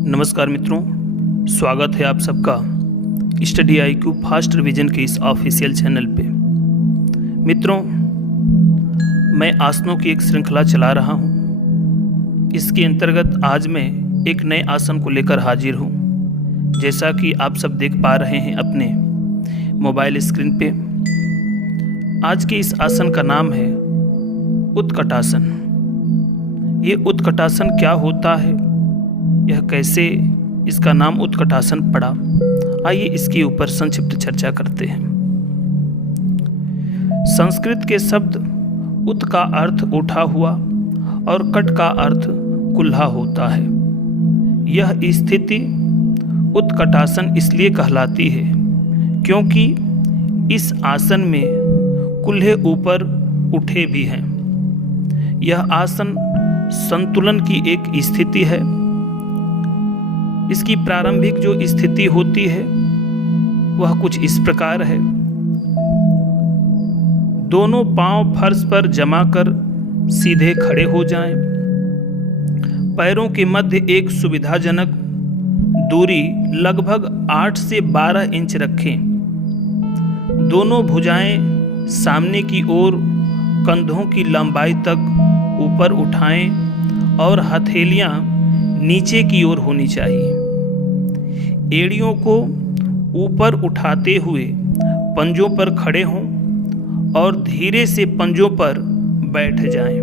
नमस्कार मित्रों, स्वागत है आप सबका स्टडी IQ फास्ट रिवीजन के इस ऑफिशियल चैनल पे। मित्रों, मैं आसनों की एक श्रृंखला चला रहा हूँ। इसके अंतर्गत आज मैं एक नए आसन को लेकर हाजिर हूँ। जैसा कि आप सब देख पा रहे हैं अपने मोबाइल स्क्रीन पे, आज के इस आसन का नाम है उत्कटासन। ये उत्कटासन क्या होता है, यह कैसे इसका नाम उत्कटासन पड़ा, आइए इसके ऊपर संक्षिप्त चर्चा करते हैं। संस्कृत के शब्द उत का अर्थ उठा हुआ और कट का अर्थ कुल्हा होता है। यह स्थिति उत्कटासन इसलिए कहलाती है क्योंकि इस आसन में कुल्हे ऊपर उठे भी हैं। यह आसन संतुलन की एक स्थिति है। इसकी प्रारंभिक जो स्थिति होती है वह कुछ इस प्रकार है। दोनों पांव फर्श पर जमा कर सीधे खड़े हो जाएं। पैरों के मध्य एक सुविधाजनक दूरी लगभग 8 से 12 इंच रखें। दोनों भुजाएं सामने की ओर कंधों की लंबाई तक ऊपर उठाएं और हथेलियां नीचे की ओर होनी चाहिए। एड़ियों को ऊपर उठाते हुए पंजों पर खड़े हों और धीरे से पंजों पर बैठ जाएं।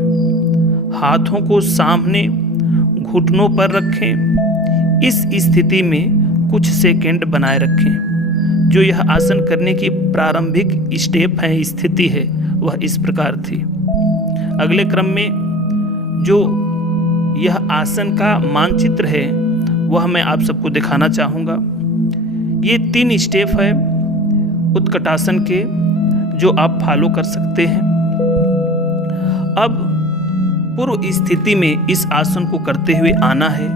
हाथों को सामने घुटनों पर रखें। इस स्थिति में कुछ सेकंड बनाए रखें। जो यह आसन करने की प्रारंभिक स्टेप है, स्थिति है, वह इस प्रकार थी। अगले क्रम में जो यह आसन का मानचित्र है वह मैं आप सबको दिखाना चाहूँगा। ये 3 स्टेप है उत्कटासन के, जो आप फॉलो कर सकते हैं। अब पूर्व स्थिति में इस आसन को करते हुए आना है।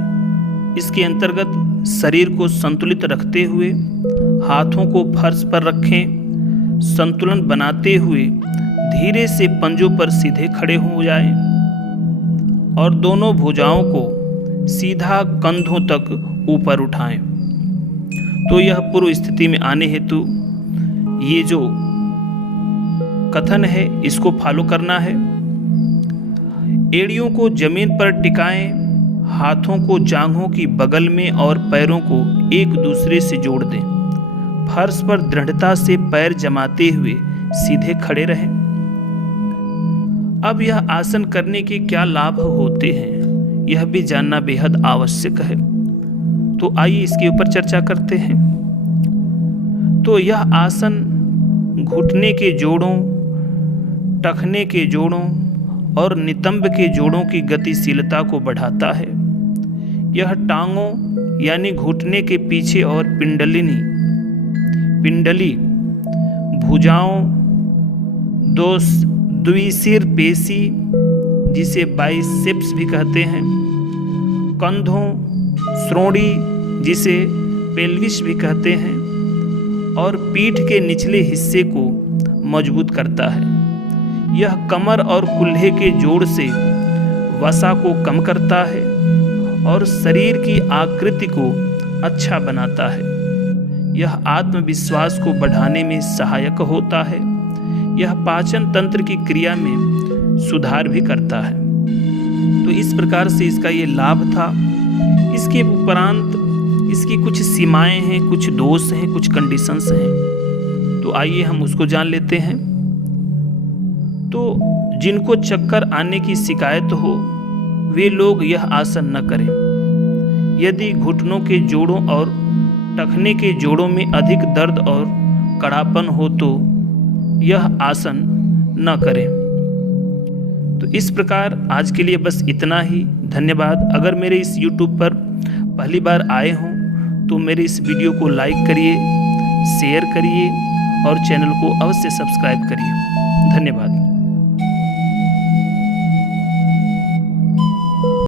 इसके अंतर्गत शरीर को संतुलित रखते हुए हाथों को फर्श पर रखें। संतुलन बनाते हुए धीरे से पंजों पर सीधे खड़े हो जाएं और दोनों भुजाओं को सीधा कंधों तक ऊपर उठाएं। तो यह पूर्व स्थिति में आने हेतु ये जो कथन है इसको फॉलो करना है। एड़ियों को जमीन पर टिकाएं, हाथों को जांघों की बगल में और पैरों को एक दूसरे से जोड़ दें। फर्श पर दृढ़ता से पैर जमाते हुए सीधे खड़े रहें। अब यह आसन करने के क्या लाभ होते हैं, यह भी जानना बेहद आवश्यक है। तो आइए इसके ऊपर चर्चा करते हैं। तो यह आसन घुटने के जोड़ों, टखने के जोड़ों और नितंब के जोड़ों की गतिशीलता को बढ़ाता है। यह टांगों यानी घुटने के पीछे और पिंडली भुजाओं, द्विशिर पेशी जिसे बाइसेप्स भी कहते हैं, कंधों, श्रोणी जिसे पेल्विस भी कहते हैं, और पीठ के निचले हिस्से को मजबूत करता है। यह कमर और कुल्हे के जोड़ से वसा को कम करता है और शरीर की आकृति को अच्छा बनाता है। यह आत्मविश्वास को बढ़ाने में सहायक होता है। यह पाचन तंत्र की क्रिया में सुधार भी करता है। तो इस प्रकार से इसका ये लाभ था। इसके उपरांत इसकी कुछ सीमाएं हैं, कुछ दोष हैं, कुछ कंडीशंस हैं। तो आइए हम उसको जान लेते हैं। तो जिनको चक्कर आने की शिकायत हो वे लोग यह आसन न करें। यदि घुटनों के जोड़ों और टखने के जोड़ों में अधिक दर्द और कड़ापन हो तो यह आसन न करें। तो इस प्रकार आज के लिए बस इतना ही। धन्यवाद। अगर मेरे इस YouTube पर पहली बार आए हों तो मेरे इस वीडियो को लाइक करिए, शेयर करिए और चैनल को अवश्य सब्सक्राइब करिए। धन्यवाद।